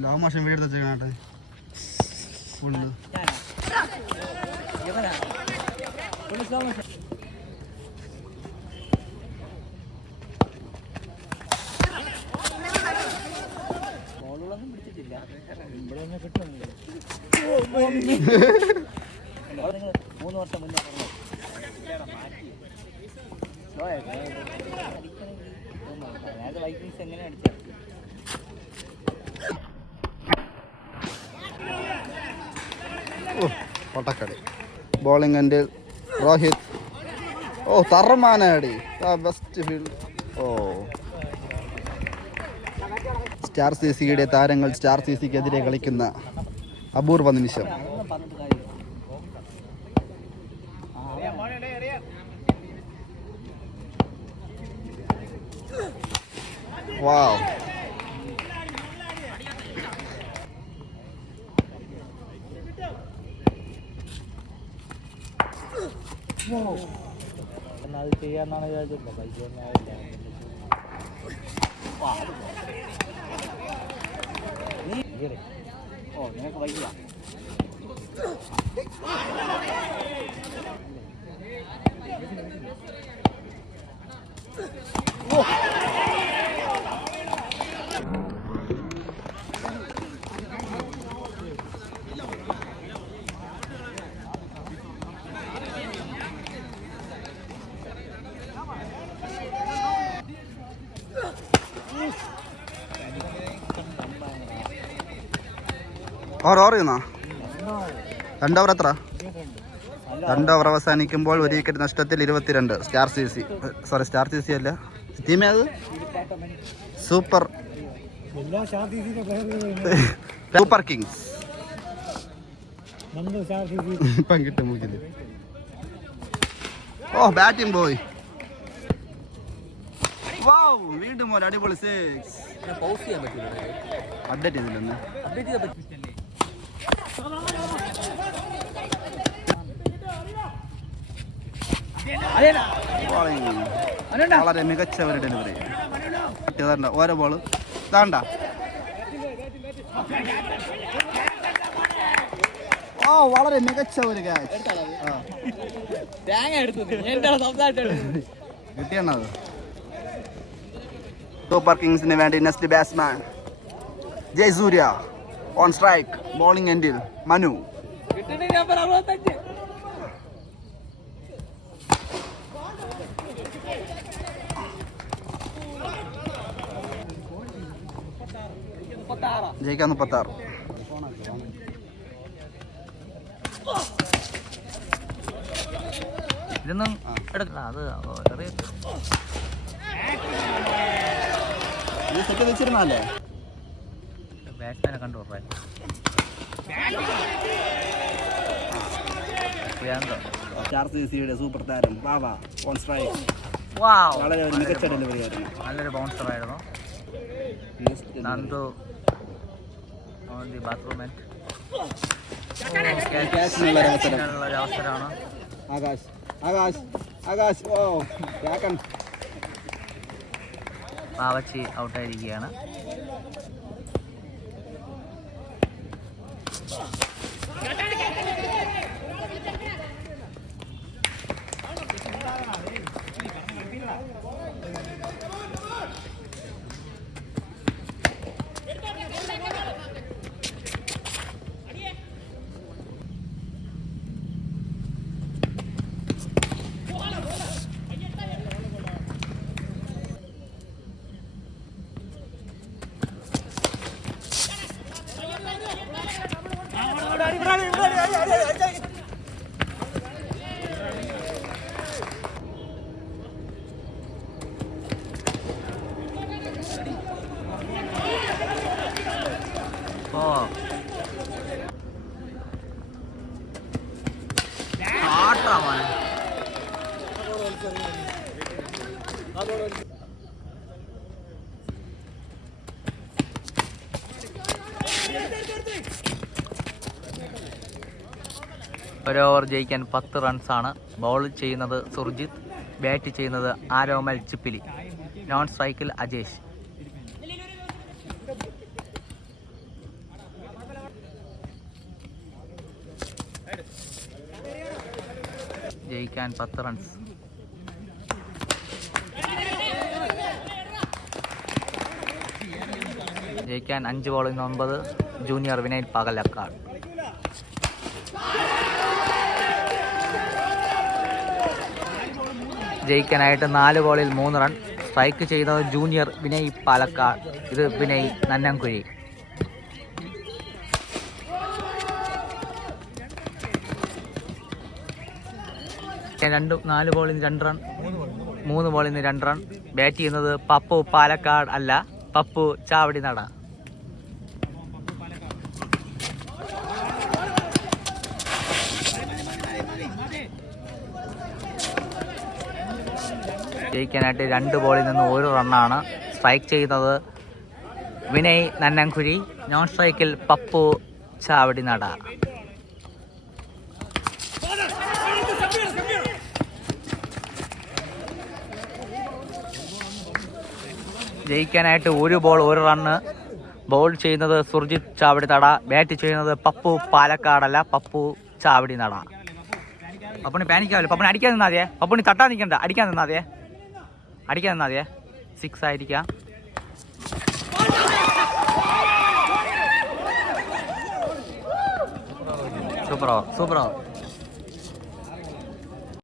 Slow motion വീട് എടുത്ത് full ബോളുകളൊന്നും പിടിച്ചിട്ടില്ല. ഇവിടെ ഒന്നും കിട്ടുന്നില്ല. 3 വർഷം മുന്നേ വൈക്കിങ്സ് എങ്ങനെ അടിച്ചത്? പൊട്ടക്കടി ബോളിംഗ് എൻ്റെ രോഹിത്. ഓ തറമാനാടി ബെസ്റ്റ് ഫീൽഡ്. ഓ സ്റ്റാർ സി സിയുടെ താരങ്ങൾ സ്റ്റാർ സി സിക്കെതിരെ കളിക്കുന്ന അപൂർവ നിമിഷം. വാവ് അത് ചെയ്യാന്നാണ് വിചാരിച്ചില്ല. പൈസ ഒന്നും ആയില്ല. ഓ നിനക്ക് പൈസ ഓവർ ചെയ്യുന്നോ? 2 ഓവർ എത്ര? 2 ഓവർ അവസാനിക്കുമ്പോൾ 1 വിക്കറ്റ് നഷ്ടത്തിൽ 22. Star C C star C C അല്ല ടീമേ അത് സൂപ്പർ സൂപ്പർ കിങ്സ് പങ്കിട്ട് മൂക്കില്. ഓ ബാറ്റിംഗ് പോയി. വാവ് വീണ്ടും ഒരു അടിപൊളി 6. അപ്ഡേറ്റ് ചെയ്തില്ലെന്ന്. വളരെ മികച്ച ഒരു ഡെലിവറി. ഓരോ ബോള് താണ്ട. ഓ വളരെ മികച്ച ഒരു ക്യാച്ച് കിട്ടിയാണത്. സൂപ്പർ കിങ്സിന് വേണ്ടി next batsman Jayasuriya on strike. Bowling എൻഡിൽ മനു. ജയിക്കാൻ 36. ഇതൊന്നും എടുക്കണം. അത് സെറ്റ് വെച്ചിരുന്നല്ലേ ബാറ്റ്സ്മാനെ കണ്ടു. സ്റ്റാർ സി സിയുടെ സൂപ്പർ താരം ബാബ ഓൺ സ്ട്രൈക്ക്. വളരെ മികച്ച ഡെലിവറി ആയിരുന്നു. നല്ലൊരു ബൗൺസർ ആയിരുന്നു. നന്ദു ഓൺ ദി ബാത്റൂം ഒരു അവസരമാണ്. ആകാശ് ആകാശ് ആകാശ്. ഓ പാവച്ചി ഔട്ടായിരിക്കുകയാണ്. ഒരു ഓവർ ജയിക്കാൻ 10 റൺസാണ്. ബൗൾ ചെയ്യുന്നത് സുർജിത്ത്, ബാറ്റ് ചെയ്യുന്നത് ആരോമൽ ചിപ്പിലി, നോൺ സ്ട്രൈക്കിൽ അജേഷ്. ജയിക്കാൻ 10 റൺസ്. ജയിക്കാൻ 5 ബോളിൽ നിന്ന് 9. ജൂനിയർ വിനയ് പാലക്കാട്. ജയിക്കാനായിട്ട് 4 ബോളിൽ 3 റൺ. സ്ട്രൈക്ക് ചെയ്യുന്നത് ജൂനിയർ വിനയ് പാലക്കാട്. ഇത് വിനയ് നന്നംകുഴി. നാല് ബോളിൽ 2 റൺ. 3 ബോളിൽ നിന്ന് 2 റൺ. ബാറ്റ് ചെയ്യുന്നത് പപ്പു പാലക്കാട് അല്ല, പപ്പു ചാവടി നട. ജയിക്കാനായിട്ട് 2 ബോളിൽ നിന്ന് 1 റണ്ണാണ്. സ്ട്രൈക്ക് ചെയ്യുന്നത് വിനയ് നന്നംകുഴി. നോൺ സ്ട്രൈക്കിൽ പപ്പു ചാവടി നട. ജയിക്കാനായിട്ട് 1 ബോൾ 1 റണ്ണ്. ബോൾ ചെയ്യുന്നത് സുർജിത്ത് ചാവടി നട. ബാറ്റ് ചെയ്യുന്നത് പപ്പു പാലക്കാടല്ല, പപ്പു ചാവടി നട. പപ്പണി പാനിക്കാവില്ല. പപ്പണി അടിക്കാൻ നിന്നാതിയേ. പപ്പണി തട്ടാൻ നിൽക്കണ്ട, അടിക്കാൻ നിന്നാതിയേ. 6 ആയിരിക്കാം. സൂപ്പറോ.